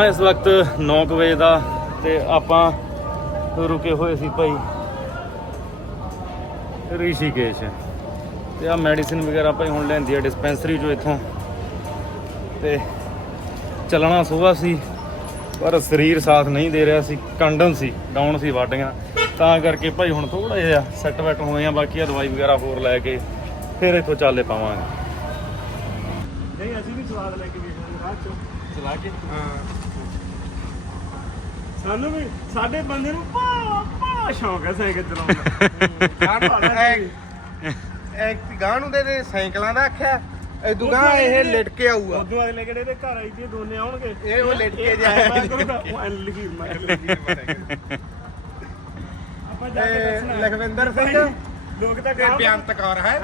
ਸਮਾਂ ਇਸ ਵਕਤ 9 ਕੁ ਵਜੇ ਦਾ ਤੇ ਆਪਾਂ ਰੁਕੇ ਹੋਏ ਸੀ ਭਾਈ ਰਿਸ਼ੀਕੇਸ਼। ਤੇ ਆ ਮੈਡੀਸਿਨ ਵਗੈਰਾ ਭਾਈ ਹੁਣ ਲੈਂਦੀ ਆ ਡਿਸਪੈਂਸਰੀ ਚੋਂ ਇੱਥੋਂ। ਤੇ ਚੱਲਣਾ ਸੁਬਾਹ ਸੀ ਪਰ ਸਰੀਰ ਸਾਥ ਨਹੀਂ ਦੇ ਰਿਹਾ ਸੀ ਕੰਡਨ ਸੀ ਡਾਊਨ ਸੀ ਵਾਡੀਆਂ ਤਾਂ ਕਰਕੇ ਭਾਈ ਹੁਣ ਥੋੜਾ ਜਿਹਾ ਸੈੱਟ ਵੈਟ ਹੋਏ ਆ ਬਾਕੀ ਆ ਦਵਾਈ ਵਗੈਰਾ ਹੋਰ ਲੈ ਕੇ ਫਿਰ ਇੱਥੋਂ ਚੱਲੇ ਪਾਵਾਂਗੇ। ਨਹੀਂ ਅਸੀਂ ਵੀ ਸਵਾਦ ਲੈ ਕੇ ਵੇਖਾਂਗੇ ਰਾਹ ਚੋਂ। ਚਲਾ ਕੇ? ਹਾਂ। ਸਾਨੂੰ ਵੀ ਸਾਡੇ ਬੰਦੇ ਨੂੰ ਪਾ ਪਾ ਸ਼ੌਂਕ ਹੈ ਸਾਈਕਲ ਚਲਾਉਣ ਦਾ। ਇੱਕ ਗਾਂ ਨੂੰ ਦੇ ਦੇ ਸਾਈਕਲਾਂ ਦਾ ਆਖਿਆ ਇਹ ਦੁਗਾਂ ਇਹ ਲਿਟ ਕੇ ਆਊਗਾ। ਉਦੋਂ ਅਗਲੇ ਕਿਹੜੇ ਦੇ ਘਰ ਆਈ ਤੇ ਦੋਨੇ ਆਉਣਗੇ। ਇਹ ਉਹ ਲਿਟ ਕੇ ਜਾਇਆ ਉਹ ਐਨ ਲਿਖੀ ਮੈਂ ਆਪਾਂ ਜਾ ਕੇ ਦੱਸਣਾ। ਲਖਵਿੰਦਰ ਸਿੰਘ। ਲੋਕ ਤਾਂ ਤੇ ਗਾਂ ਬੇਅੰਤ ਕੌਰ ਹੈ।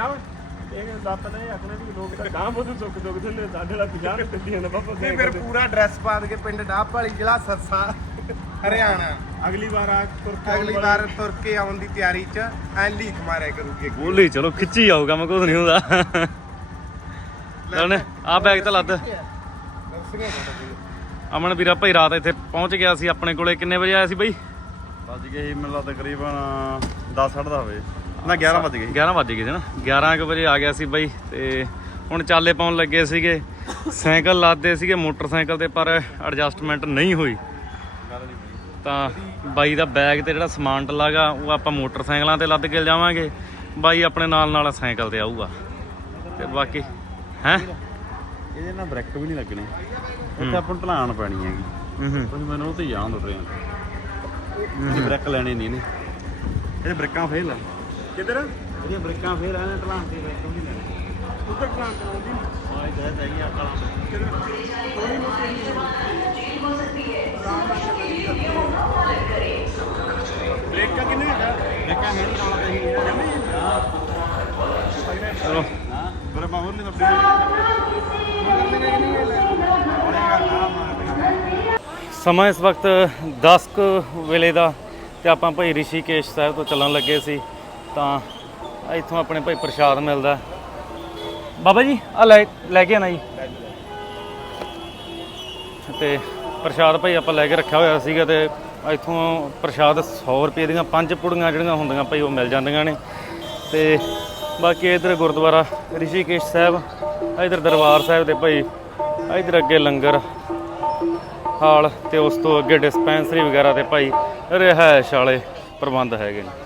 ਇਹ ਲੱਤ ਨੇ ਆਖਣਾ ਵੀ ਲੋਕ ਤਾਂ ਗਾਂ ਬੋਧੂ ਸੁੱਖ ਦੁੱਖ ਦਿੰਦੇ ਸਾਡੇ ਨਾਲ 50 ਰੁਪਏ ਨੇ ਬਾਬਾ ਤੇ ਫਿਰ ਪੂਰਾ ਡਰੈਸ ਪਾ ਕੇ ਪਿੰਡ ਡਾਪ ਵਾਲੀ ਜ਼ਿਲ੍ਹਾ ਸਰਸਾ ਹਰਿਆਣਾ। ਅਗਲੀ ਵਾਰ ਆ ਤੁਰਕੇ ਅਗਲੀ ਵਾਰ ਤੁਰ ਕੇ ਆਉਣ ਦੀ ਤਿਆਰੀ 'ਚ ਐ ਲੀਕ ਮਾਰਿਆ ਕਰੂਗੇ। ਬੋਲੀ ਚਲੋ ਖਿੱਚੀ ਆਊਗਾ ਮੈਂ ਕੁਝ ਨਹੀਂ ਹੁੰਦਾ। ਲੈਣ ਆ ਬੈਗ ਤਾਂ ਲੱਦ। ਅਮਨ ਵੀਰਾ ਭਾਈ ਰਾਤ ਇੱਥੇ ਪਹੁੰਚ ਗਿਆ ਸੀ ਆਪਣੇ ਕੋਲੇ। ਕਿੰਨੇ ਵਜੇ ਆਇਆ ਸੀ ਬਈ? ਵੱਜ ਗਏ ਸੀ ਮੈਨੂੰ ਲੱਗਦਾ ਤਕਰੀਬਨ 10 10:30 ਵਜੇ। ਨਾ 11 ਵੱਜ ਗਏ। 11 ਵਜੇ ਗਏ ਸੀ ਨਾ। 11 ਕੁ ਵਜੇ ਆ ਗਿਆ ਸੀ ਬਈ ਤੇ ਹੁਣ ਚਾਲੇ ਪਾਉਣ ਲੱਗੇ ਸੀਗੇ। ਸਾਈਕਲ ਲਾਦੇ ਸੀਗੇ ਮੋਟਰਸਾਈਕਲ ਤੇ ਪਰ ਐਡਜਸਟਮੈਂਟ ਨਹੀਂ ਹੋਈ। ਤਾਂ ਬਾਈ ਦਾ ਬੈਗ ਤੇ ਜਿਹੜਾ ਸਮਾਨ ਟਲਾਗਾ ਉਹ ਆਪਾਂ ਮੋਟਰਸਾਈਕਲਾਂ ਤੇ ਲੱਦ ਕੇ ਜਾਵਾਂਗੇ ਬਾਈ ਆਪਣੇ ਨਾਲ ਨਾਲ ਸਾਈਕਲ ਤੇ ਆਊਗਾ। ਤੇ ਬਾਕੀ ਹੈ? ਇਹਦੇ ਨਾਲ ਬ੍ਰੇਕ ਵੀ ਨਹੀਂ ਲੱਗਣੇ। ਇੱਥੇ ਆਪਾਂ ਨੂੰ ਢਲਾਣ ਪੈਣੀ ਹੈਗੀ। ਤੁਸੀਂ ਮੈਨੂੰ ਉਹ ਤੇ ਜਾਣ ਦੋ ਟ੍ਰੇਨ ਬ੍ਰੇਕ ਲੈਣੇ ਨਹੀਂ ਨੇ ਇਹ ਬ੍ਰੇਕਾਂ ਫੇਲ ਆ। ਕਿੱਧਰ? ਇਹਦੀਆਂ ਬ੍ਰੇਕਾਂ ਫੇਲ ਆ ਨੇ ਢਲਾਣ ਤੇ ਬ੍ਰੇਕ ਨਹੀਂ ਲੈਣੇ ਉੱਧਰ ਪਲਾਂਟ ਕਰਾਉਂਦੀ ਆਹ ਇੱਧਰ ਹੈਗੀ ਆ ਕਾਲਾ ਬ੍ਰੇਕਾਂ ਕਿੰਨੇ ਹੈਗਾ ਬ੍ਰੇਕਾਂ ਹੈ ਨਹੀਂ ਨਾਲ ਤੇ ਹੀ ਚਲੋ। ਹਾਂ। ਪਰ ਮੈਂ ਹੋਰ ਨਹੀਂ ਦੱਸਦੀ ਸਮਾਂ ਇਸ ਵਕਤ 10 ਕੁ ਵੇਲੇ ਦਾ ਤੇ ਆਪਾਂ ਭਾਈ ਰਿਸ਼ੀਕੇਸ਼ ਸਾਹਿਬ ਤੋਂ ਚੱਲਣ ਲੱਗੇ ਸੀ। ਤਾਂ ਇੱਥੋਂ ਆਪਣੇ ਭਾਈ ਪ੍ਰਸ਼ਾਦ ਮਿਲਦਾ। ਬਾਬਾ ਜੀ ਆ ਲੈ ਲੈ ਕੇ ਆਣਾ ਜੀ। ਤੇ ਪ੍ਰਸ਼ਾਦ ਭਾਈ ਆਪਾਂ ਲੈ ਕੇ ਰੱਖਿਆ ਹੋਇਆ ਸੀਗਾ ਤੇ ਇੱਥੋਂ ਪ੍ਰਸ਼ਾਦ 100 ਰੁਪਏ ਦੀਆਂ ਪੰਜ ਪੁੜੀਆਂ ਜਿਹੜੀਆਂ ਹੁੰਦੀਆਂ ਭਾਈ ਉਹ ਮਿਲ ਜਾਂਦੀਆਂ ਨੇ। ਤੇ ਬਾਕੀ ਇਧਰ ਗੁਰਦੁਆਰਾ ਰਿਸ਼ੀਕੇਸ਼ ਸਾਹਿਬ, ਇਧਰ ਦਰਬਾਰ ਸਾਹਿਬ ਦੇ ਭਾਈ, ਇਧਰ ਅੱਗੇ ਲੰਗਰ ਹਾਲ ਤੇ ਉਸ ਤੋਂ ਅੱਗੇ ਡਿਸਪੈਂਸਰੀ ਵਗੈਰਾ ਤੇ ਭਾਈ ਰਿਹਾਇਸ਼ ਵਾਲੇ ਪ੍ਰਬੰਧ ਹੈਗੇ ਨੇ।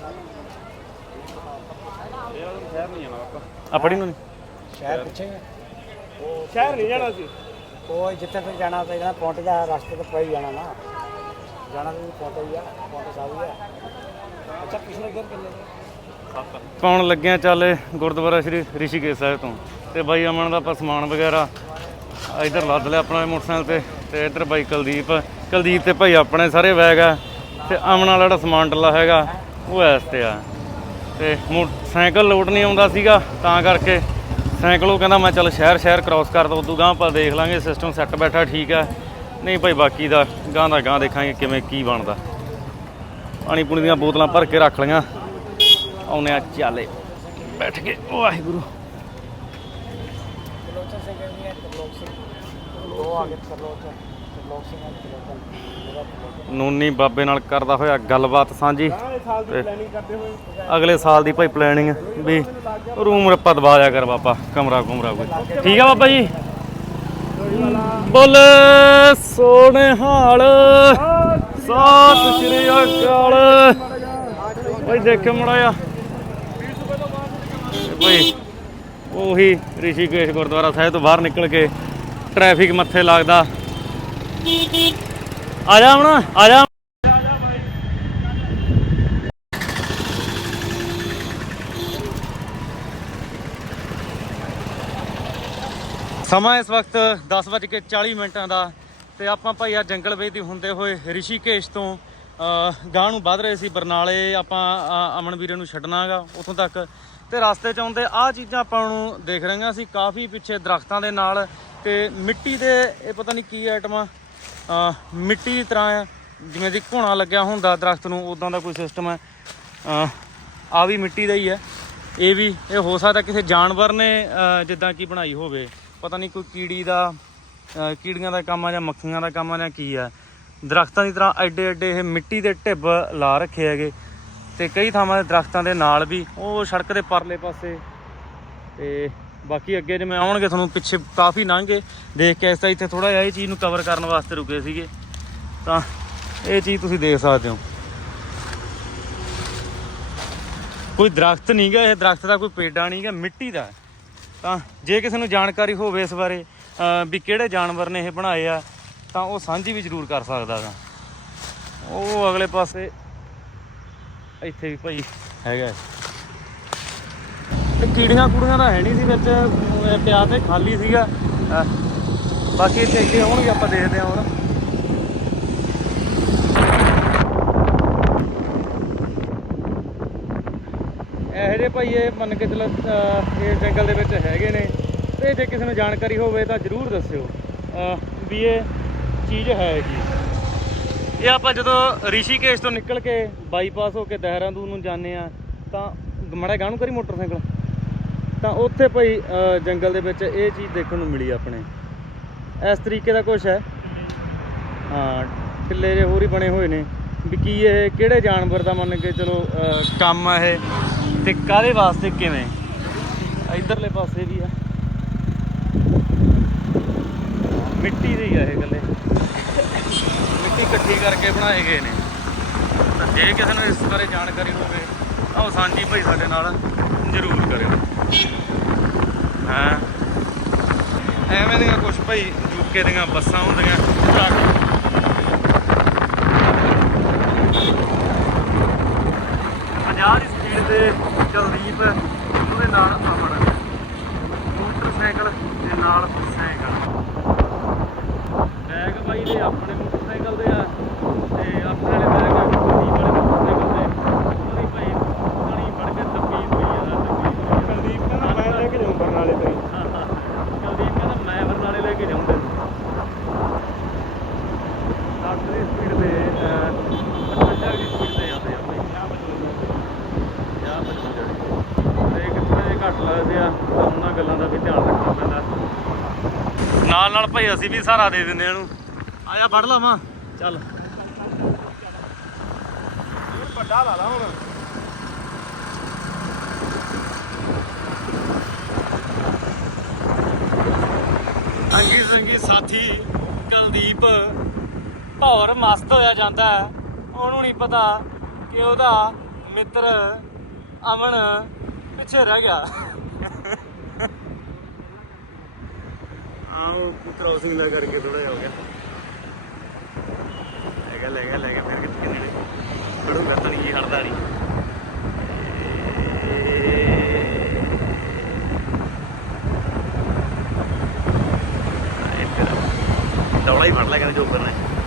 ਆ ਪੜੀ ਨੂੰ ਸ਼ਹਿਰ ਪਿੱਛੇ ਹੈ। ਸ਼ਹਿਰ ਨਹੀਂ ਜਾਣਾ ਸੀ? ਉਹ ਜਿੱਥੇ ਤੱਕ ਜਾਣਾ ਤਾਂ ਜਾਣਾ ਪੌਂਟ ਦਾ ਰਸਤੇ ਤੋਂ ਪਈ ਜਾਣਾ ਨਾ। ਜਾਣਾ ਤਾਂ ਪੌਂਟ ਹੀ ਆ ਪੌਂਟ ਸਾਹਿਬ ਹੀ ਆ। ਅੱਛਾ ਪਿਛਲੇ ਗੇਰ ਕਿੰਨੇ? ਪਾਉਣ ਲੱਗਿਆ ਚੱਲ ਗੁਰਦੁਆਰਾ ਸ਼੍ਰੀ ਰਿਸ਼ੀਕੇਸ਼ ਸਾਹਿਬ ਤੋਂ। ਤੇ ਬਾਈ ਅਮਨ ਦਾ ਆਪਾਂ ਸਮਾਨ ਵਗੈਰਾ ਇਧਰ ਲੱਦ ਲਿਆ ਆਪਣਾ ਮੋਟਰਸਾਈਕਲ ਤੇ ਤੇ ਇਧਰ ਬਾਈ ਕੁਲਦੀਪ ਕੁਲਦੀਪ ਤੇ ਭਾਈ ਆਪਣੇ ਸਾਰੇ ਬੈਗ ਆ। ਤੇ ਅਮਨ ਵਾਲਾ ਜਿਹੜਾ ਸਮਾਨ ਟੱਲਾ ਹੈਗਾ ਉਹ ਐਸ ਤੇ ਆ। ਤੇ ਮੋਟਰਸਾਈਕਲ ਲੋਟ ਨਹੀਂ ਆਉਂਦਾ ਸੀਗਾ, ਤਾਂ ਕਰਕੇ ਸਾਈਕਲ ਉਹ ਕਹਿੰਦਾ ਮੈਂ ਚੱਲ ਸ਼ਹਿਰ ਸ਼ਹਿਰ ਕ੍ਰਾਸ ਕਰ ਦੋ ਉਦੋਂ ਗਾਂ ਪਰ ਦੇਖ ਲਾਂਗੇ ਸਿਸਟਮ ਸੈੱਟ ਬੈਠਾ ਠੀਕ ਆ। ਨਹੀਂ ਭਾਈ ਬਾਕੀ ਦਾ ਗਾਂ ਦਾ ਗਾਂ ਦੇਖਾਂਗੇ ਕਿਵੇਂ ਕੀ ਬਣਦਾ। ਪਾਣੀ ਪੁਣੀ ਦੀਆਂ ਬੋਤਲਾਂ ਭਰ ਕੇ ਰੱਖ ਲਈਆਂ। ਆਉਨੇ ਆ ਚਾਲੇ ਬੈਠ ਕੇ ਵਾਹਿਗੁਰੂ। ਲੋਕ ਸਿੰਘ ਕਹਿੰਦੀ ਹੈ ਲੋਕ ਸਿੰਘ ਉਹ ਆ ਕੇ ਲੋਕ ਸਿੰਘ ਲੋਕ ਨੂਨੀ ਬਾਬੇ ਨਾਲ ਕਰਦਾ ਹੋਇਆ ਗੱਲਬਾਤ ਸਾਂਝੀ। ਆਹ ਅਗਲੇ ਸਾਲ ਦੀ ਭਾਈ ਪਲੈਨਿੰਗ ਵੀ ਰੂਮ ਰੱਪਾ ਦਵਾ ਦਿਆ ਕਰ ਬਾਬਾ, ਕਮਰਾ ਕੁਮਰਾ ਕੋਈ। ਠੀਕ ਆ ਬਾਬਾ ਜੀ? ਬੋਲ ਸੋਹਣੇ ਹਾਲ। ਸਤਿ ਸ਼੍ਰੀ ਅਕਾਲ। ਭਾਈ ਦੇਖੇ ਮੜਾਇਆ ਭਾਈ ਉਹੀ ਰਿਸ਼ੀਕੇਸ਼ ਗੁਰਦੁਆਰਾ ਸਾਹਿਬ ਤੋਂ ਬਾਹਰ ਨਿਕਲ ਕੇ ਟ੍ਰੈਫਿਕ ਮੱਥੇ ਲੱਗਦਾ। ਆ ਜਾ ਹੁਣ ਆ ਜਾ। ਸਮਾਂ ਇਸ ਵਕਤ 10:40 ਮਿੰਟਾਂ ਦਾ ਤੇ ਆਪਾਂ ਭਾਈ ਆ ਜੰਗਲ ਵੇਦੀ ਹੁੰਦੇ ਹੋਏ ਰਿਸ਼ੀਕੇਸ਼ ਤੋਂ ਅ, ਨੂੰ ਵੱਧ ਰਹੇ ਸੀ ਬਰਨਾਲੇ ਆਪਾਂ ਅ, ਅਮਨ ਵੀਰੇ ਨੂੰ ਛੱਡਣਾਗਾ ਉੱਥੋਂ ਤੱਕ। ਤੇ ਰਸਤੇ 'ਚ ਆਉਂਦੇ ਆ ਚੀਜ਼ਾਂ ਆਪਾਂ ਨੂੰ ਦੇਖ ਰਹੀਆਂ ਸੀ ਕਾਫੀ ਪਿੱਛੇ ਦਰਖਤਾਂ ਦੇ ਨਾਲ ਤੇ ਮਿੱਟੀ ਦੇ ਇਹ ਪਤਾ ਨਹੀਂ ਕੀ ਆਈਟਮਾਂ ਮਿੱਟੀ ਦੀ ਤਰ੍ਹਾਂ ਜਿਵੇਂ ਦੀ ਘੋਣਾ ਲੱਗਿਆ ਹੁੰਦਾ, ਦਰਖਤ ਨੂੰ ਉਦਾਂ ਦਾ ਕੋਈ ਸਿਸਟਮ ਹੈ। ਆ ਵੀ ਮਿੱਟੀ ਦਾ ਹੀ ਹੈ। ਇਹ ਵੀ, ਇਹ ਹੋ ਸਕਦਾ ਕਿਸੇ ਜਾਨਵਰ ਨੇ ਜਿੱਦਾਂ ਕੀ ਬਣਾਈ ਹੋਵੇ। ਪਤਾ ਨਹੀਂ ਕੋਈ ਕੀੜੀ ਦਾ ਕੀੜੀਆਂ ਦਾ ਕੰਮ ਆ ਜਾਂ ਮੱਖੀਆਂ ਦਾ ਕੰਮ ਆ ਜਾਂ ਕੀ ਆ। ਦਰਖਤਾਂ ਦੀ ਤਰ੍ਹਾਂ ਐਡੇ ਐਡੇ ਇਹ ਮਿੱਟੀ ਦੇ ਢਿੱਬ ਲਾ ਰੱਖੇ ਹੈਗੇ। ਤੇ ਕਈ ਥਾਵਾਂ ਤੇ ਦਰਖਤਾਂ ਦੇ ਨਾਲ ਵੀ ਉਹ ਸੜਕ ਦੇ ਪਰਲੇ ਪਾਸੇ ਤੇ ਬਾਕੀ ਅੱਗੇ ਜਿਵੇਂ ਆਉਣਗੇ ਤੁਹਾਨੂੰ ਪਿੱਛੇ ਕਾਫੀ ਲੰਘੇ, ਦੇਖ ਕੇ ਇਸ ਤਾਂ ਇੱਥੇ ਥੋੜਾ ਜਿਹਾ ਇਹ ਚੀਜ਼ ਨੂੰ ਕਵਰ ਕਰਨ ਵਾਸਤੇ ਰੁਕੇ ਸੀਗੇ। ਤਾਂ ਇਹ ਚੀਜ਼ ਤੁਸੀਂ ਦੇਖ ਸਕਦੇ ਹੋ। ਕੋਈ ਦਰਖਤ ਨਹੀਂ ਗਾ, ਇਹ ਦਰਖਤ ਦਾ ਕੋਈ ਪੇਡਾ ਨਹੀਂ ਗਾ, ਮਿੱਟੀ ਦਾ। ਤਾਂ ਜੇ ਕਿਸੇ ਨੂੰ ਜਾਣਕਾਰੀ ਹੋਵੇ ਇਸ ਬਾਰੇ ਵੀ ਕਿਹੜੇ ਜਾਨਵਰ ਨੇ ਇਹ ਬਣਾਏ ਆ, ਤਾਂ ਉਹ ਸਾਂਝੀ ਵੀ ਜ਼ਰੂਰ ਕਰ ਸਕਦਾ ਗਾ। ਉਹ ਅਗਲੇ ਪਾਸੇ ਇੱਥੇ ਵੀ ਭਾਈ ਹੈਗਾ। ਕੀੜੀਆਂ ਕੁੜੀਆਂ ਦਾ ਹੈ ਨਹੀਂ ਸੀ ਵਿੱਚ ਪਿਆ ਤੇ ਖਾਲੀ ਸੀਗਾ। ਬਾਕੀ ਇੱਥੇ ਅੱਗੇ ਆਉਣਗੇ, ਆਪਾਂ ਦੇਖਦੇ ਹਾਂ ਹੋਰ ਇਹੋ ਜਿਹੇ ਭਾਈ ਇਹ ਮੰਨ ਕੇ ਚਲੋ, ਅਹ ਇਹ ਜੰਗਲ ਦੇ ਵਿੱਚ ਹੈਗੇ ਨੇ। ਤੇ ਜੇ ਕਿਸੇ ਨੂੰ ਜਾਣਕਾਰੀ ਹੋਵੇ ਤਾਂ ਜਰੂਰ ਦੱਸਿਓ ਵੀ ਇਹ ਚੀਜ਼ ਹੈ ਕੀ ਇਹ ਆਪਾਂ ਜਦੋਂ ਰਿਸ਼ੀਕੇਸ਼ ਤੋਂ ਨਿਕਲ ਕੇ ਬਾਈਪਾਸ ਹੋ ਕੇ ਦੇਹਰਾਦੂਨ ਨੂੰ ਜਾਂਦੇ ਆ ਤਾਂ ਮੜਾ ਗਾਣੂ ਕਰੀ ਮੋਟਰਸਾਈਕਲ? ਤਾਂ ਉੱਥੇ ਭਾਈ ਜੰਗਲ ਦੇ ਵਿੱਚ ਇਹ ਚੀਜ਼ ਦੇਖਣ ਨੂੰ ਮਿਲੀ ਆਪਣੇ। ਇਸ ਤਰੀਕੇ ਦਾ ਕੁਝ ਹੈ। ਹਾਂ ਟਿੱਲੇ ਜੇ ਹੋਰ ਹੀ ਬਣੇ ਹੋਏ ਨੇ। ਵੀ ਕੀ ਇਹ ਕਿਹੜੇ ਜਾਨਵਰ ਦਾ ਮੰਨ ਕੇ ਚਲੋ ਕੰਮ ਆ ਇਹ? ਤੇ ਕਾਹਦੇ ਵਾਸਤੇ ਕਿਵੇਂ? ਇਧਰਲੇ ਪਾਸੇ ਵੀ ਆ। ਮਿੱਟੀ ਦੇ ਹੀ ਆ ਇਹ ਗੱਲੇ ਮਿੱਟੀ ਇਕੱਠੀ ਕਰਕੇ ਬਣਾਏ ਗਏ ਨੇ। ਤਾਂ ਜੇ ਕਿਸੇ ਨੂੰ ਇਸ ਬਾਰੇ ਜਾਣਕਾਰੀ ਹੋਵੇ, ਤਾਂ ਉਹ ਸਾਂਝੀ ਭਾਈ ਸਾਡੇ ਨਾਲ। ਜ਼ਰੂਰ ਕਰਿਓ। ਹਾਂ? ਐਵੇਂ ਦੀਆਂ ਕੁਝ ਭਾਈ ਯੂਕੇ ਦੀਆਂ ਬੱਸਾਂ ਹੁੰਦੀਆਂ। ਟਰੱਕ 50 ਦੀ ਸਪੀਡ ਤੇ ਕੁਲਦੀਪ ਉਹਦੇ ਨਾਲ ਅਮਰ ਮੋਟਰਸਾਈਕਲ ਦੇ ਨਾਲ ਸਾਈਕਲ। ਬੈਗ ਬਾਈ ਦੇ ਆਪਣੇ ਮੋਟਰਸਾਈਕਲ ਦੇ ਆ ਤੇ ਆਪਣੇ ਵਾਲੇ ਬੈਗ ਕੁਲਦੀਪ ਵਾਲੇ ਮੋਟਰਸਾਈਕਲ ਦੇ ਉਹਦੀ ਭਾਈ ਕਣੀ ਫੜ ਕੇ ਤੱਪੀ ਹੋਈ ਆ ਤੱਪੀ ਕੁਲਦੀਪ ਕਹਿੰਦਾ ਮੈਂ ਲੈ ਕੇ ਜਾਉਂ ਬਰਨਾਲੇ ਤੋਂ ਕੁਲਦੀਪ ਕਹਿੰਦਾ ਮੈਂ ਬਰਨਾਲੇ ਲੈ ਕੇ ਜਾਉਂ ਤੈਨੂੰ 60 ਦੀ ਸਪੀਡ ਤੇ 55 ਦੀ ਸਪੀਡ ਤੇ ਜਾਂਦੇ ਆ ਭਾਈ ਜਾਂ ਬੱਚੇ ਤੇ ਕਿਤੇ ਜੇ ਘੱਟ ਲੱਗਦੇ ਆ ਤਾਂ ਉਹਨਾਂ ਗੱਲਾਂ ਦਾ ਵੀ ਧਿਆਨ ਰੱਖਣਾ ਪੈਂਦਾ ਨਾਲ ਨਾਲ ਭਾਈ, ਅਸੀਂ ਵੀ ਸਹਾਰਾ ਦੇ ਦਿੰਦੇ ਇਹਨੂੰ। ਆ ਜਾ, ਫੜ ਲਵਾਂ। ਚੱਲ। ਵੱਡਾ ਲਾ ਲਾ ਹੁਣ ਅੰਗੀ ਸੰਗੀ ਸਾਥੀ ਕੁਲਦੀਪ, ਭੌਰ ਮਸਤ ਹੋਇਆ ਜਾਂਦਾ ਹੈ। ਉਹਨੂੰ ਨਹੀਂ ਪਤਾ ਕਿ ਉਹਦਾ ਮਿੱਤਰ ਅਮਨ ਪਿੱਛੇ ਰਹਿ ਗਿਆ। ਆਓ ਕ੍ਰੋਸਿੰਗ ਲਾ ਕਰਕੇ ਥੋੜਾ ਜਿਹਾ ਹੋ ਗਿਆ ਲੈ ਗਿਆ ਲੈ ਗਿਆ ਲੈ ਗਿਆ ਫਿਰ ਕਿੱਥੇ ਨੇੜੇ ਬੜੂ ਕਰਤਾ ਨਹੀਂ ਕੀ ਹਟਦਾ ਨਹੀਂ ਡੌਲਾ ਹੀ ਫੜ ਲਿਆ ਕਹਿੰਦੇ ਜੋ ਕਰਨਾ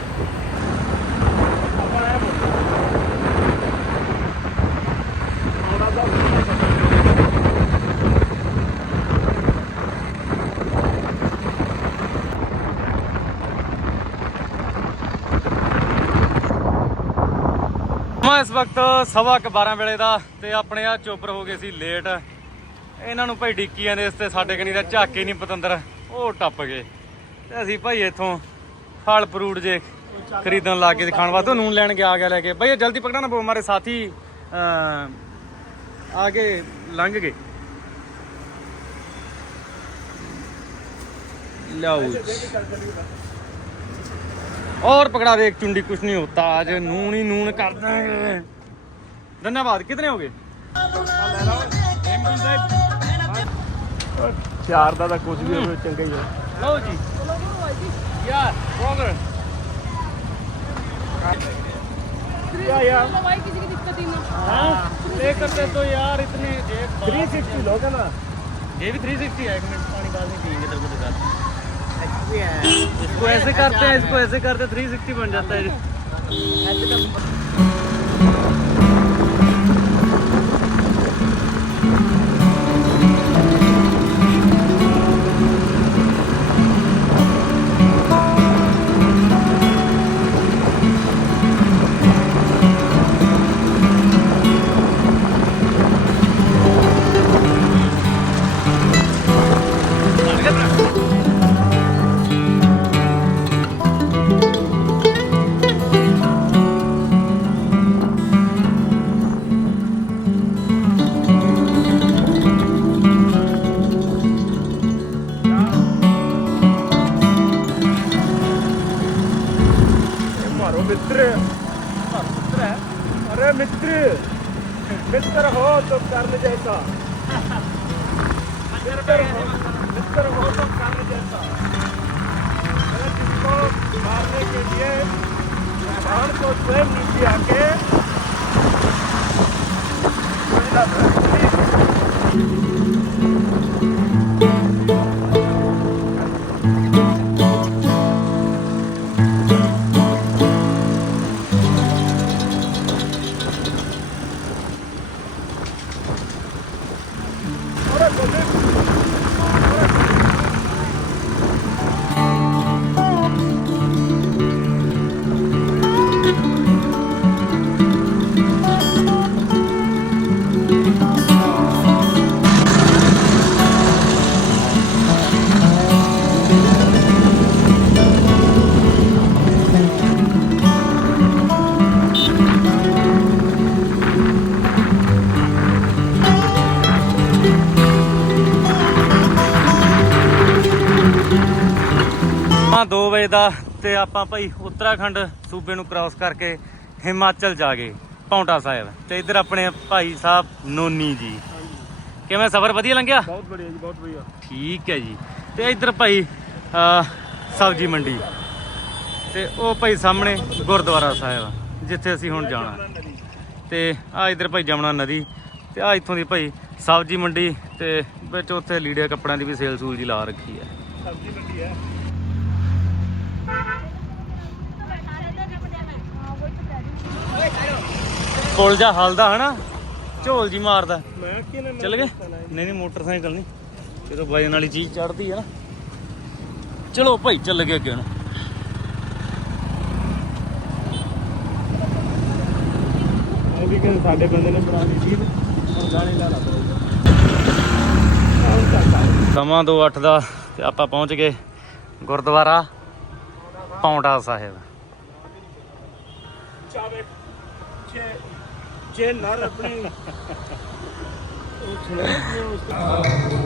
ਵਕਤ ਸਵਾ ਕੁ 12 ਵੇਲੇ ਦਾ ਤੇ ਆਪਣੇ ਆ ਚੋਪਰ ਹੋ ਗਏ ਸੀ ਲੇਟ ਇਹਨਾਂ ਨੂੰ ਭਾਈ ਡਿੱਕੀਆਂ ਦੇ ਇਸ ਤੇ ਸਾਡੇ ਕਨੀ ਦਾ ਝਾਕੇ ਨਹੀਂ ਪਤੰਦਰ, ਉਹ ਟੱਪ ਗਏ। ਤੇ ਅਸੀਂ ਭਾਈ ਇੱਥੋਂ ਫਲ ਫਰੂਟ ਜੇ ਖਰੀਦਣ ਲੱਗ ਗਏ ਸੀ ਖਾਣ ਵਾਸਤੇ। ਨੂਨ ਲੈਣ ਗਿਆ, ਆ ਗਿਆ ਲੈ ਕੇ। ਭਾਈ ਜਲਦੀ ਪਕੜਨਾ ਪਊ, ਮਾਰੇ ਸਾਥੀ ਆ ਕੇ ਲੰਘ ਗਏ। ਲਓ और पकड़ा दे एक चुंडी कुछ नहीं होता आज नून ही नून कर देंगे धन्यवाद कितने हो गए ਚਾਰ ਦਾ ਤਾਂ ਕੁਝ ਵੀ ਹੋਵੇ ਚੰਗਾ ਹੀ ਹੈ लो जी यार बॉर्डर क्या यार भाई किसी की दिक्कत ही नहीं हाँ ले करते तो यार इतने जेब 360 लोगे ना ये भी 360 है एक मिनट पानी बाद में पियेंगे तेरे को दिखाते हैं। इसको ऐसे करते हैं इसको ऐसे करते 360 बन जाता है another. ਦਾ ਤੇ ਆਪਾਂ ਭਾਈ ਉੱਤਰਾਖੰਡ ਸੂਬੇ ਨੂੰ ਕ੍ਰਾਸ ਕਰਕੇ ਹਿਮਾਚਲ ਜਾ ਗਏ ਪੌਂਟਾ ਸਾਹਿਬ ਤੇ ਇੱਧਰ ਆਪਣੇ ਭਾਈ ਸਾਹਿਬ ਨੋਨੀ ਜੀ। ਕਿਵੇਂ ਸਫ਼ਰ ਵਧੀਆ ਲੰਘਿਆ? ਬਹੁਤ ਵਧੀਆ ਜੀ ਬਹੁਤ ਵਧੀਆ। ਠੀਕ ਹੈ ਜੀ। ਤੇ ਇੱਧਰ ਭਾਈ ਸਬਜੀ ਮੰਡੀ ਤੇ ਉਹ ਭਾਈ ਸਾਹਮਣੇ ਗੁਰਦੁਆਰਾ ਸਾਹਿਬ ਜਿੱਥੇ ਅਸੀਂ ਹੁਣ ਜਾਣਾ। ਤੇ ਆ ਇੱਧਰ ਭਾਈ ਜਮਨਾ ਨਦੀ ਤੇ ਆ ਇੱਥੋਂ ਦੀ ਭਾਈ ਸਬਜੀ ਮੰਡੀ ਤੇ ਵਿੱਚ ਉੱਥੇ ਲੀੜੇ ਕੱਪੜਿਆਂ ਦੀ ਵੀ ਸੇਲ ਸੂਲ ਜੀ ਲਾ ਰੱਖੀ ਹੈ। ਸਬਜੀ ਮੰਡੀ ਹੈ। ਕੋਲ ਜਾ ਹਲਦਾ ਹਨਾ। ਝੋਲ ਜੀ ਮਾਰਦਾ। ਚੱਲ ਗਏ? ਨਹੀਂ ਨਹੀਂ ਮੋਟਰਸਾਈਕਲ ਨਹੀਂ। ਜਦੋਂ ਵਜਨ ਵਾਲੀ ਚੀਜ਼ ਚੜਦੀ ਹੈ ਨਾ। ਚਲੋ ਭਾਈ ਚੱਲ ਗਏ ਅੱਗੇ ਨੂੰ ਸਾਡੇ ਬੰਦੇ ਨੇ ਪੁਰਾਣੀ ਚੀਜ਼ ਹੁਣ ਗਾਣੇ ਲਾ ਦਾ ਤੇ ਆਪਾਂ ਪਹੁੰਚ ਗਏ ਗੁਰਦੁਆਰਾ ਪੌਂਡਾ ਸਾਹਿਬ। ਚਾਵੇ ਜੇ ਨਰ ਆਪਣੀ। ਉਹ ਸੁਣਿਆ ਉਸ ਆਗਮਨ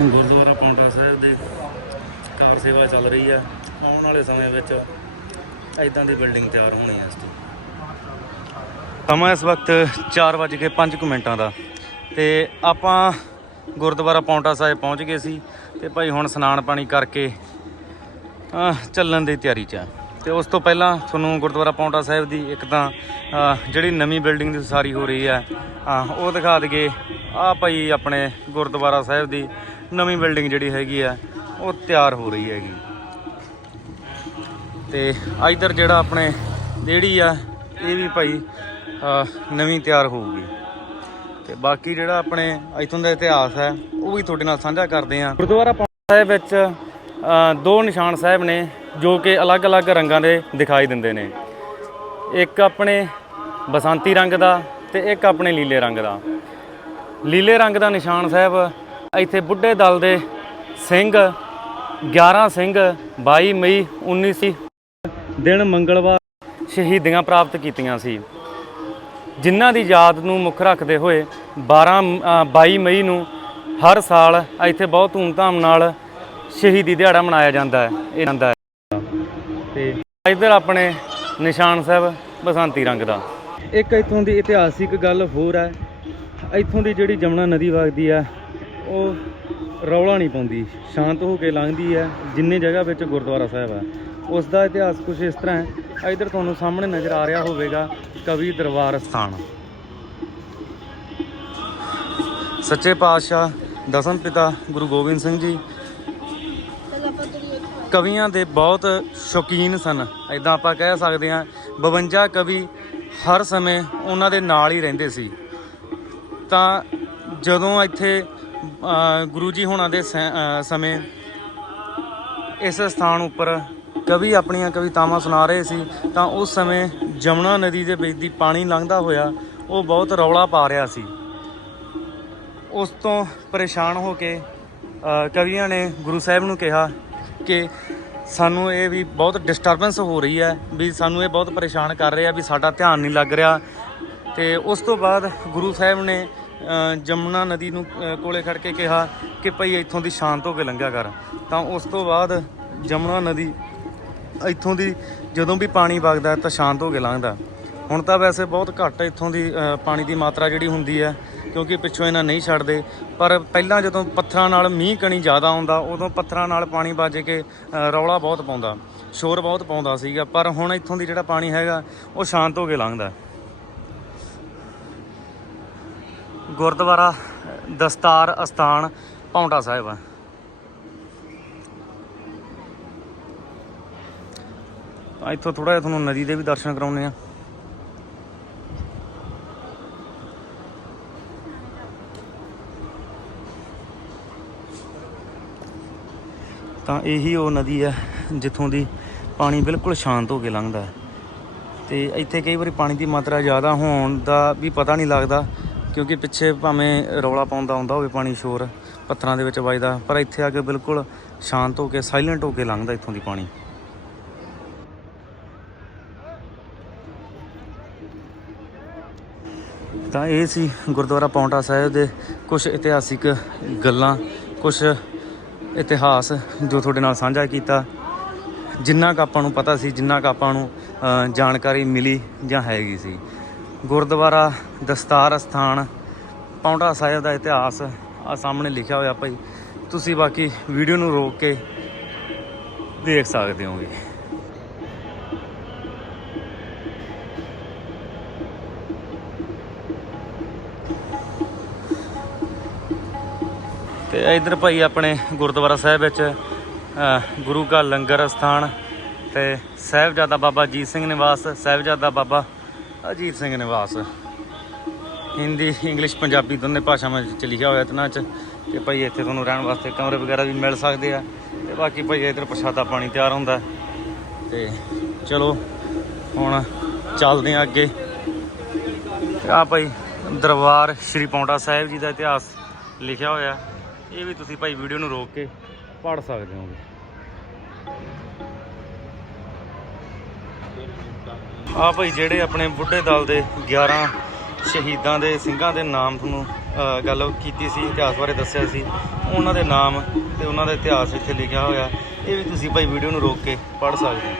ਗੁਰਦੁਆਰਾ ਪੌਂਟਾ ਸਾਹਿਬ ਦੇ ਕਾਰ ਸੇਵਾ ਚੱਲ ਰਹੀ ਆ। ਆਉਣ ਵਾਲੇ ਸਮੇਂ ਵਿੱਚ ਐਦਾਂ ਦੀ ਬਿਲਡਿੰਗ ਤਿਆਰ ਹੋਣੀ ਹੈ ਇਸ ਦੀ ਸਮਾਂ ਇਸ ਵਕਤ 4:05 ਮਿੰਟਾਂ ਦਾ। ਤੇ ਆਪਾਂ ਗੁਰਦੁਆਰਾ ਪੌਂਟਾ ਸਾਹਿਬ ਪਹੁੰਚ ਗਏ ਸੀ ਤੇ ਭਾਈ ਹੁਣ ਸਨਾਨ ਪਾਣੀ ਕਰਕੇ ਚੱਲਣ ਦੀ ਤਿਆਰੀ 'ਚ ਆ। ਤੇ ਉਸ ਤੋਂ ਪਹਿਲਾਂ ਤੁਹਾਨੂੰ ਗੁਰਦੁਆਰਾ ਪੌਂਟਾ ਸਾਹਿਬ ਦੀ ਇੱਕ ਤਾਂ ਜਿਹੜੀ ਨਵੀਂ ਬਿਲਡਿੰਗ ਦੀ ਉਸਾਰੀ ਹੋ ਰਹੀ ਹੈ ਉਹ ਦਿਖਾ ਦਈਏ। ਆ ਭਾਈ ਆਪਣੇ ਗੁਰਦੁਆਰਾ ਸਾਹਿਬ ਦੀ ਨਵੀਂ ਬਿਲਡਿੰਗ ਜਿਹੜੀ ਹੈਗੀ ਆ, ਉਹ ਤਿਆਰ ਹੋ ਰਹੀ ਹੈਗੀ। ਤੇ ਇਧਰ ਜਿਹੜਾ ਆਪਣੇ ਦੇੜੀ ਆ, ਇਹ ਵੀ ਭਾਈ ਨਵੀਂ ਤਿਆਰ ਹੋਊਗੀ। ਤੇ ਬਾਕੀ ਜਿਹੜਾ ਆਪਣੇ ਇਥੋਂ ਦਾ ਇਤਿਹਾਸ ਹੈ, ਉਹ ਵੀ ਤੁਹਾਡੇ ਨਾਲ ਸਾਂਝਾ ਕਰਦੇ ਹਾਂ। ਗੁਰਦੁਆਰਾ ਸਾਹਿਬ ਵਿੱਚ ਦੋ ਨਿਸ਼ਾਨ ਸਾਹਿਬ ਨੇ, ਜੋ ਕਿ ਅਲੱਗ-ਅਲੱਗ ਰੰਗਾਂ ਦੇ ਦਿਖਾਈ ਦਿੰਦੇ ਨੇ। ਇੱਕ ਆਪਣੇ ਬਸੰਤੀ ਰੰਗ ਦਾ ਤੇ ਇੱਕ ਆਪਣੇ ਲੀਲੇ ਰੰਗ ਦਾ। ਲੀਲੇ ਰੰਗ ਦਾ ਨਿਸ਼ਾਨ ਸਾਹਿਬ ਇੱਥੇ ਬੁੱਢੇ ਦਲ ਦੇ ਸਿੰਘ 11 ਸਿੰਘ 22 ਮਈ 19 ਦਿਨ ਮੰਗਲਵਾਰ ਸ਼ਹੀਦੀਆਂ ਪ੍ਰਾਪਤ ਕੀਤੀਆਂ ਸੀ। ਜਿਨ੍ਹਾਂ ਦੀ ਯਾਦ ਨੂੰ ਮੁੱਖ ਰੱਖਦੇ ਹੋਏ 12 ਮ- 22 ਮਈ ਨੂੰ ਹਰ ਸਾਲ ਇੱਥੇ ਬਹੁਤ ਧੂਮਧਾਮ ਨਾਲ ਸ਼ਹੀਦੀ ਦਿਹਾੜਾ ਮਨਾਇਆ ਜਾਂਦਾ ਹੈ, ਇਹ ਜਾਂਦਾ ਹੈ। ਤੇ ਇੱਧਰ ਆਪਣੇ ਨਿਸ਼ਾਨ ਸਾਹਿਬ ਬਸੰਤੀ ਰੰਗ ਦਾ। ਇੱਕ ਇੱਥੋਂ ਦੀ ਇਤਿਹਾਸਿਕ ਗੱਲ ਹੋਰ ਹੈ। ਇੱਥੋਂ ਦੀ ਜਿਹੜੀ ਜਮਨਾ ਨਦੀ ਵਗਦੀ ਹੈ ਉਹ ਰੌਲਾ ਨਹੀਂ ਪਾਉਂਦੀ, ਸ਼ਾਂਤ ਹੋ ਕੇ ਲੰਘਦੀ ਹੈ, ਜਿੰਨੇ ਜਗ੍ਹਾ ਵਿੱਚ ਗੁਰਦੁਆਰਾ ਸਾਹਿਬ ਹੈ। ਉਸ ਦਾ ਇਤਿਹਾਸ ਕੁਝ ਇਸ ਤਰ੍ਹਾਂ ਹੈ, ਇੱਧਰ ਤੁਹਾਨੂੰ ਸਾਹਮਣੇ ਨਜ਼ਰ ਆ ਰਿਹਾ ਹੋਵੇਗਾ ਕਵੀ ਦਰਬਾਰ ਸਥਾਨ। ਸੱਚੇ ਪਾਤਸ਼ਾਹ, ਦਸਮ ਪਿਤਾ ਗੁਰੂ ਗੋਬਿੰਦ ਸਿੰਘ ਜੀ। ਕਵੀਆਂ ਦੇ ਬਹੁਤ ਸ਼ੌਕੀਨ ਸਨ। ਇਦਾਂ ਆਪਾਂ ਕਹਿ ਸਕਦੇ ਹਾਂ 52 ਕਵੀ ਹਰ ਸਮੇਂ ਉਹਨਾਂ ਦੇ ਨਾਲ ਹੀ ਰਹਿੰਦੇ ਸੀ। ਤਾਂ ਜਦੋਂ ਇੱਥੇ ਗੁਰੂ ਜੀ ਹੋਣਾ ਦੇ ਸੈ- ਸਮੇਂ ਇਸ ਸਥਾਨ ਉੱਪਰ ਕਵੀ ਆਪਣੀਆਂ ਕਵਿਤਾਵਾਂ ਸੁਣਾ ਰਹੇ ਸੀ, ਤਾਂ ਉਸ ਸਮੇਂ ਜਮਨਾ ਨਦੀ ਦੇ ਵਿੱਚ ਦੀ ਪਾਣੀ ਲੰਘਦਾ ਹੋਇਆ ਉਹ ਬਹੁਤ ਰੌਲਾ ਪਾ ਰਿਹਾ ਸੀ। ਉਸ ਤੋਂ ਪਰੇਸ਼ਾਨ ਹੋ ਕੇ ਕਵੀਆਂ ਨੇ ਗੁਰੂ ਸਾਹਿਬ ਨੂੰ ਕਿਹਾ ਕਿ ਸਾਨੂੰ ਇਹ ਵੀ ਬਹੁਤ ਡਿਸਟਰਬੈਂਸ ਹੋ ਰਹੀ ਹੈ, ਵੀ ਸਾਨੂੰ ਇਹ ਬਹੁਤ ਪਰੇਸ਼ਾਨ ਕਰ ਰਿਹਾ, ਵੀ ਸਾਡਾ ਧਿਆਨ ਨਹੀਂ ਲੱਗ ਰਿਹਾ। ਤੇ ਉਸ ਤੋਂ ਬਾਅਦ ਗੁਰੂ ਸਾਹਿਬ ਨੇ ਜਮਨਾ ਨਦੀ ਨੂੰ ਕੋਲੇ ਖੜ ਕੇ ਕਿਹਾ ਕਿ ਭਈ ਇੱਥੋਂ ਦੀ ਸ਼ਾਂਤ ਹੋ ਕੇ ਲੰਘਿਆ ਕਰ। ਤਾਂ ਉਸ ਤੋਂ ਬਾਅਦ ਜਮਨਾ ਨਦੀ ਇੱਥੋਂ ਦੀ ਜਦੋਂ ਵੀ ਪਾਣੀ ਵਗਦਾ ਤਾਂ ਸ਼ਾਂਤ ਹੋ ਕੇ ਲੰਘਦਾ। ਹੁਣ ਤਾਂ ਵੈਸੇ ਬਹੁਤ ਘੱਟ ਇੱਥੋਂ ਦੀ ਪਾਣੀ ਦੀ ਮਾਤਰਾ ਜਿਹੜੀ ਹੁੰਦੀ ਹੈ, ਕਿਉਂਕਿ ਪਿੱਛੋਂ ਇਹਨਾਂ ਨਹੀਂ ਛੱਡਦੇ। ਪਰ ਪਹਿਲਾਂ ਜਦੋਂ ਪੱਥਰਾਂ ਨਾਲ ਮੀਂਹ ਕਣੀ ਜ਼ਿਆਦਾ ਆਉਂਦਾ, ਉਦੋਂ ਪੱਥਰਾਂ ਨਾਲ ਪਾਣੀ ਵੱਜ ਕੇ ਰੌਲਾ ਬਹੁਤ ਪਾਉਂਦਾ, ਸ਼ੋਰ ਬਹੁਤ ਪਾਉਂਦਾ ਸੀਗਾ। ਪਰ ਹੁਣ ਇੱਥੋਂ ਦੀ ਜਿਹੜਾ ਪਾਣੀ ਹੈਗਾ, ਉਹ ਸ਼ਾਂਤ ਹੋ ਕੇ ਲੰਘਦਾ। ਗੁਰਦੁਆਰਾ ਦਸਤਾਰ ਅਸਥਾਨ ਪੌਂਟਾ ਸਾਹਿਬ ਆ। ਇੱਥੋਂ ਥੋੜਾ ਜਿਹਾ ਤੁਹਾਨੂੰ ਨਦੀ ਦੇ ਵੀ ਦਰਸ਼ਨ ਕਰਾਉਂਦੇ ਆ ਤਾਂ ਇਹੀ ਉਹ ਨਦੀ ਹੈ ਜਿੱਥੋਂ ਦੀ ਪਾਣੀ ਬਿਲਕੁਲ ਸ਼ਾਂਤ ਹੋ ਕੇ ਲੰਘਦਾ। ਹੈ ਤੇ ਇੱਥੇ ਕਈ ਵਾਰੀ ਪਾਣੀ ਦੀ ਮਾਤਰਾ ਜ਼ਿਆਦਾ ਹੋਣ ਦਾ ਵੀ ਪਤਾ ਨਹੀਂ ਲੱਗਦਾ। ਕਿਉਂਕਿ ਪਿੱਛੇ ਭਾਵੇਂ ਰੌਲਾ ਪਾਉਂਦਾ ਹੁੰਦਾ ਹੋਵੇ ਪਾਣੀ ਸ਼ੋਰ, ਪੱਥਰਾਂ ਦੇ ਵਿੱਚ ਵੱਜਦਾ, ਪਰ ਇੱਥੇ ਆ ਕੇ ਬਿਲਕੁਲ ਸ਼ਾਂਤ ਹੋ ਕੇ ਸਾਇਲੈਂਟ ਹੋ ਕੇ ਲੰਘਦਾ ਇੱਥੋਂ ਦੀ ਪਾਣੀ। ਤਾਂ ਇਹ ਸੀ ਗੁਰਦੁਆਰਾ ਪੌਂਟਾ ਸਾਹਿਬ ਦੇ ਕੁਝ ਇਤਿਹਾਸਿਕ ਗੱਲਾਂ ਕੁਝ ਇਤਿਹਾਸ ਜੋ ਤੁਹਾਡੇ ਨਾਲ ਸਾਂਝਾ ਕੀਤਾ। ਜਿੰਨਾ ਕੁ ਆਪਾਂ ਨੂੰ ਪਤਾ ਸੀ, ਜਿੰਨਾ ਕੁ ਆਪਾਂ ਨੂੰ ਜਾਣਕਾਰੀ ਮਿਲੀ ਜਾਂ ਹੈਗੀ ਸੀ। ਗੁਰਦੁਆਰਾ ਦਸਤਾਰ ਅਸਥਾਨ ਪੌਂਟਾ ਸਾਹਿਬ ਦਾ ਇਤਿਹਾਸ ਆ ਸਾਹਮਣੇ ਲਿਖਿਆ ਹੋਇਆ ਭਾਈ। ਤੁਸੀਂ ਬਾਕੀ ਵੀਡੀਓ ਨੂੰ ਰੋਕ ਕੇ ਦੇਖ ਸਕਦੇ ਹੋਗੇ ਤੇ ਇਧਰ ਭਾਈ ਆਪਣੇ ਗੁਰਦੁਆਰਾ ਸਾਹਿਬ ਵਿੱਚ ਗੁਰੂ ਕਾ ਲੰਗਰ ਸਥਾਨ ਤੇ ਸਾਹਿਬਜ਼ਾਦਾ ਬਾਬਾ ਅਜੀਤ ਸਿੰਘ ਨਿਵਾਸ, ਸਾਹਿਬਜ਼ਾਦਾ ਬਾਬਾ ਅਜੀਤ ਸਿੰਘ ਨਿਵਾਸ। ਹਿੰਦੀ, ਇੰਗਲਿਸ਼, ਪੰਜਾਬੀ ਦੋਨੇ ਭਾਸ਼ਾਵਾਂ ਵਿੱਚ ਲਿਖਿਆ ਹੋਇਆ ਇਹਨਾਂ 'ਚ। ਕਿ ਭਾਈ ਇੱਥੇ ਤੁਹਾਨੂੰ ਰਹਿਣ ਵਾਸਤੇ ਕਮਰੇ ਵਗੈਰਾ ਵੀ ਮਿਲ ਸਕਦੇ ਆ। ਤੇ ਬਾਕੀ ਭਾਈ ਇਧਰ ਪ੍ਰਸ਼ਾਦਾ ਪਾਣੀ ਤਿਆਰ ਹੁੰਦਾ। ਤੇ ਚਲੋ, ਹੁਣ ਚੱਲਦੇ ਆ ਅੱਗੇ। ਆ ਭਾਈ ਦਰਬਾਰ ਸ਼੍ਰੀ ਪੌਂਟਾ ਸਾਹਿਬ ਜੀ ਦਾ ਇਤਿਹਾਸ ਲਿਖਿਆ ਹੋਇਆ। ਇਹ ਵੀ ਤੁਸੀਂ ਭਾਈ ਵੀਡੀਓ ਨੂੰ ਰੋਕ ਕੇ ਪੜ੍ਹ ਸਕਦੇ ਹੋ ਆ ਭਾਈ ਜਿਹੜੇ ਆਪਣੇ ਬੁੱਢੇ ਦਲ ਦੇ 11 ਸ਼ਹੀਦਾਂ ਦੇ ਸਿੰਘਾਂ ਦੇ ਨਾਮ ਤੁਹਾਨੂੰ ਗੱਲ ਕੀਤੀ ਸੀ, ਇਤਿਹਾਸ ਬਾਰੇ ਦੱਸਿਆ ਸੀ, ਉਹਨਾਂ ਦੇ ਨਾਮ ਤੇ ਉਹਨਾਂ ਦਾ ਇਤਿਹਾਸ ਇੱਥੇ ਲਿਖਿਆ ਹੋਇਆ। ਇਹ ਵੀ ਤੁਸੀਂ ਭਾਈ ਵੀਡੀਓ ਨੂੰ ਰੋਕ ਕੇ ਪੜ੍ਹ ਸਕਦੇ ਹੋ।